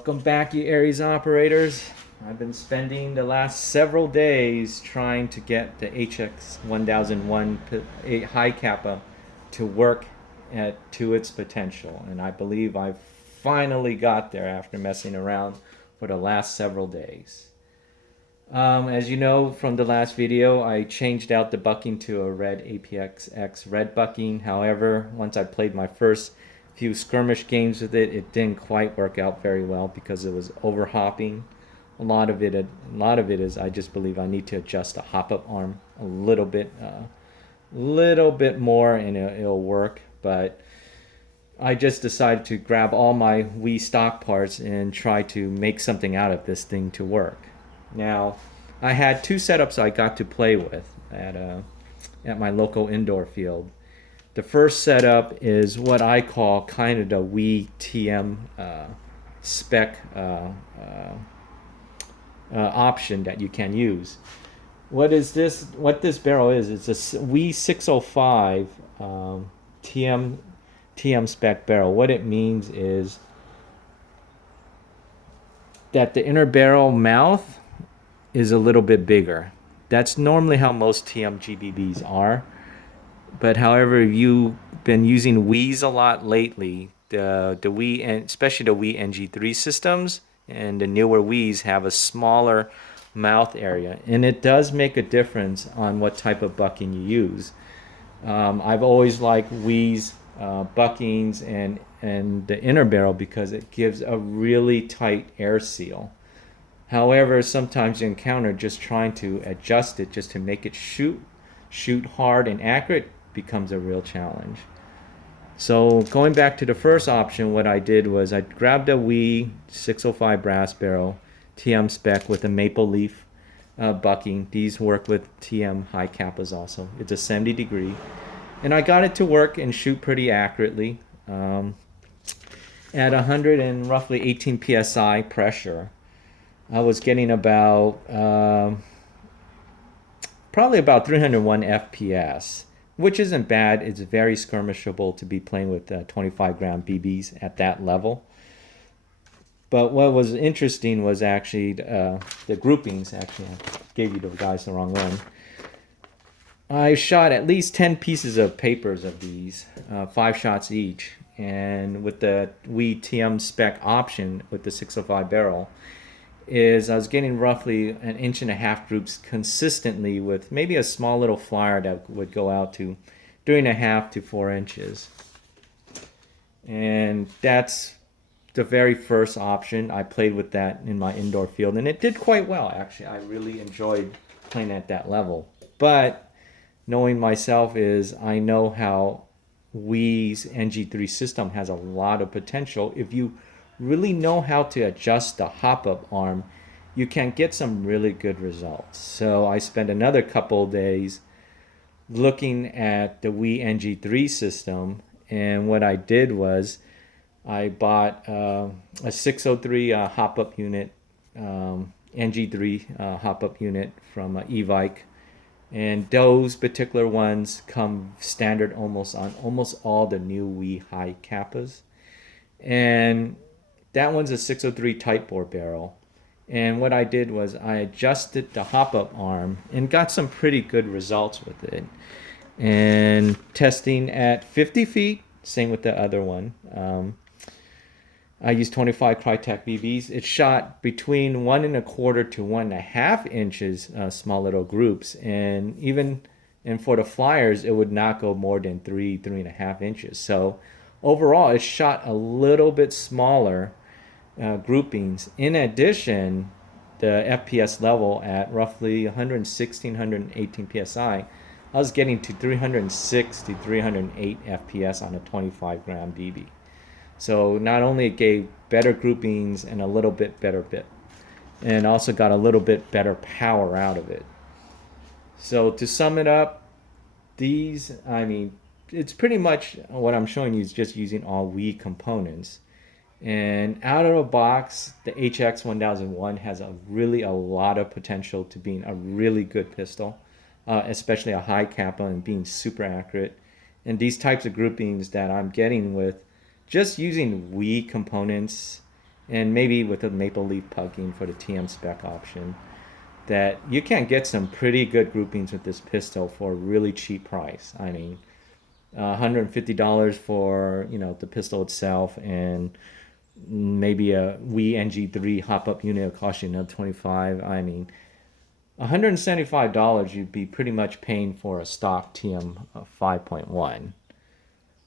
Welcome back, you ARES operators. I've been spending the last several days trying to get the HX1001 Hi-Capa to work to its potential, and I believe I finally got there after messing around for the last several days. As you know from the last video, I changed out the bucking to a red APX red bucking. However, once I played my first few skirmish games with it, it didn't quite work out very well because it was over hopping. A lot of it is I just believe I need to adjust the hop up arm a little bit more, and it'll work. But I just decided to grab all my Wii stock parts and try to make something out of this thing to work. Now, I had two setups I got to play with at my local indoor field. The first setup is what I call kind of the Wii TM spec option that you can use. What this barrel is? It's a Wii 605 TM spec barrel. What it means is that the inner barrel mouth is a little bit bigger. That's normally how most TM GBBs are. But however, you've been using Wii's a lot lately. The Wii, and especially the Wii NG3 systems and the newer Wii's, have a smaller mouth area, and it does make a difference on what type of bucking you use. I've always liked Wii's buckings and the inner barrel because it gives a really tight air seal. However, sometimes you encounter just trying to adjust it just to make it shoot hard and accurate becomes a real challenge. So going back to the first option, what I did was I grabbed a Wii 605 brass barrel TM spec with a maple leaf bucking. These work with TM Hi-Capas also. It's a 70 degree. And I got it to work and shoot pretty accurately at 100 and roughly 18 psi pressure. I was getting about probably about 301 FPS, which isn't bad. It's very skirmishable to be playing with 25 gram BBs at that level. But what was interesting was actually the groupings. Actually, I gave you the guys the wrong one. I shot at least 10 pieces of papers of these, 5 shots each. And with the Wii TM spec option with the 605 barrel, I was getting roughly 1.5 inch groups consistently, with maybe a small little flyer that would go out to 3.5 to 4 inches. And that's the very first option. I played with that in my indoor field, and it did quite well, actually. I really enjoyed playing at that level. But knowing myself is I know how Wii's NG3 system has a lot of potential. If you really know how to adjust the hop-up arm, you can get some really good results. So I spent another couple of days looking at the Wii NG3 system, and what I did was I bought a 603 hop-up unit, NG3 hop-up unit from Evike, and those particular ones come standard almost on almost all the new Wii Hi-Capas. And that one's a 603 tight bore barrel. And what I did was I adjusted the hop-up arm and got some pretty good results with it. And testing at 50 feet, same with the other one. I used 25 Crytek BBs. It shot between 1.25 to 1.5 inches, small little groups. And for the flyers, it would not go more than 3.5 inches. So overall, it shot a little bit smaller groupings. In addition, the FPS level at roughly 116, 118 psi, I was getting to 306 to 308 FPS on a 25 gram BB. So not only it gave better groupings and a little bit better bit, and also got a little bit better power out of it. So to sum it up, it's pretty much what I'm showing you is just using all Wii components. And out of the box, the HX1001 has a lot of potential to being a really good pistol, especially a Hi-Capa and being super accurate. And these types of groupings that I'm getting with just using Wii components and maybe with a maple leaf pucking for the TM spec option, that you can get some pretty good groupings with this pistol for a really cheap price. I mean, $150 for the pistol itself, and maybe a Wii NG3 hop-up unit will cost you another 25. I mean, $175 you'd be pretty much paying for a stock TM 5.1.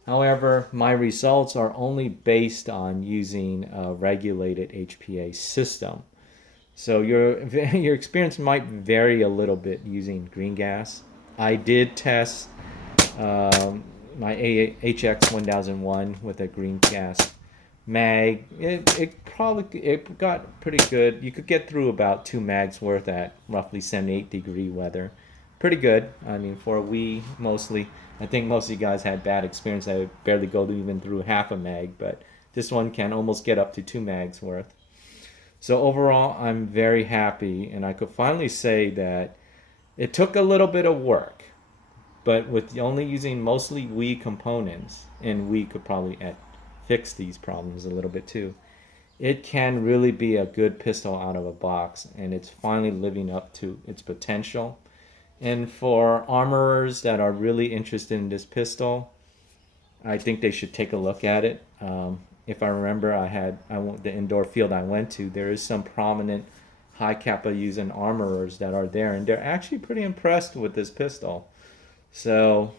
However, my results are only based on using a regulated HPA system. So your experience might vary a little bit using green gas. I did test my HX1001 with a green gas mag. It got pretty good. You could get through about 2 mags worth at roughly 78-degree weather. Pretty good. I mean, for a Wii mostly. I think most of you guys had bad experience. I would barely go even through half a mag, but this one can almost get up to 2 mags worth. So overall, I'm very happy, and I could finally say that it took a little bit of work, but with only using mostly Wii components, and Wii could probably fix these problems a little bit too, it can really be a good pistol out of a box, and it's finally living up to its potential. And for armorers that are really interested in this pistol, I think they should take a look at it. If I remember, the indoor field I went to, there is some prominent Hi-Capa using armorers that are there, and they're actually pretty impressed with this pistol. So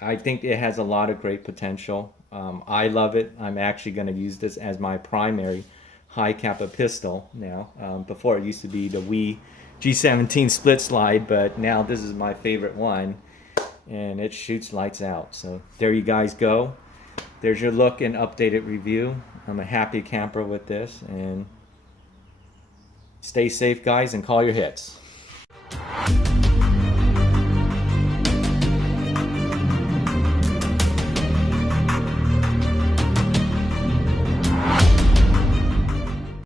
I think it has a lot of great potential. I love it. I'm actually going to use this as my primary Hi-Capa pistol now. Before it used to be the Wii G17 split slide, but now this is my favorite one, and it shoots lights out. So there you guys go. There's your look and updated review. I'm a happy camper with this, and stay safe, guys, and call your hits.